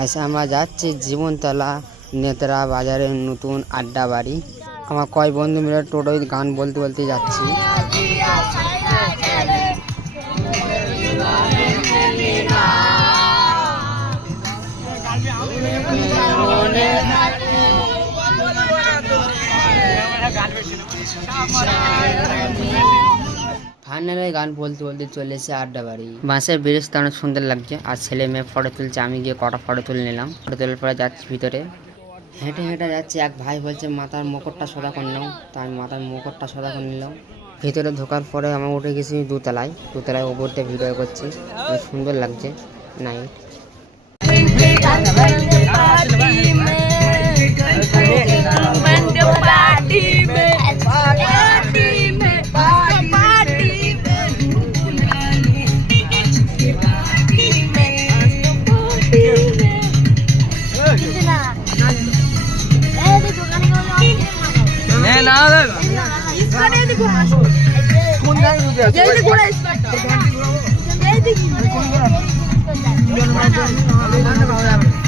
আজ আমরা যাচ্ছি জীবনতলা নেত্রা বাজারের নতুন আড্ডা বাড়ি। আমার কয় বন্ধু মিলে টোটোয় গান বলতে বলতে যাচ্ছি। ফাইনালে গান বলতে বলতে চলে এসে আড্ডা বাড়ি। বাঁশের ব্রিজটা অনেক সুন্দর লাগছে, আর ছেলে মেয়ে ফটো তুলছে। আমি গিয়ে কটা ফটো তুলে নিলাম। ফটো তোলার পরে যাচ্ছি ভিতরে, হেঁটে হেঁটে যাচ্ছি। এক ভাই বলছে মাথার মুকুটটা সোজা করে নাও, তো আমি মাথার মুকুটটা সোজা করে নিলাম। ভিতরে ঢোকার পরে আমি উঠে গেছি দোতলায় ওপরটা ভিডিও করছি। অনেক সুন্দর লাগছে নাইট। না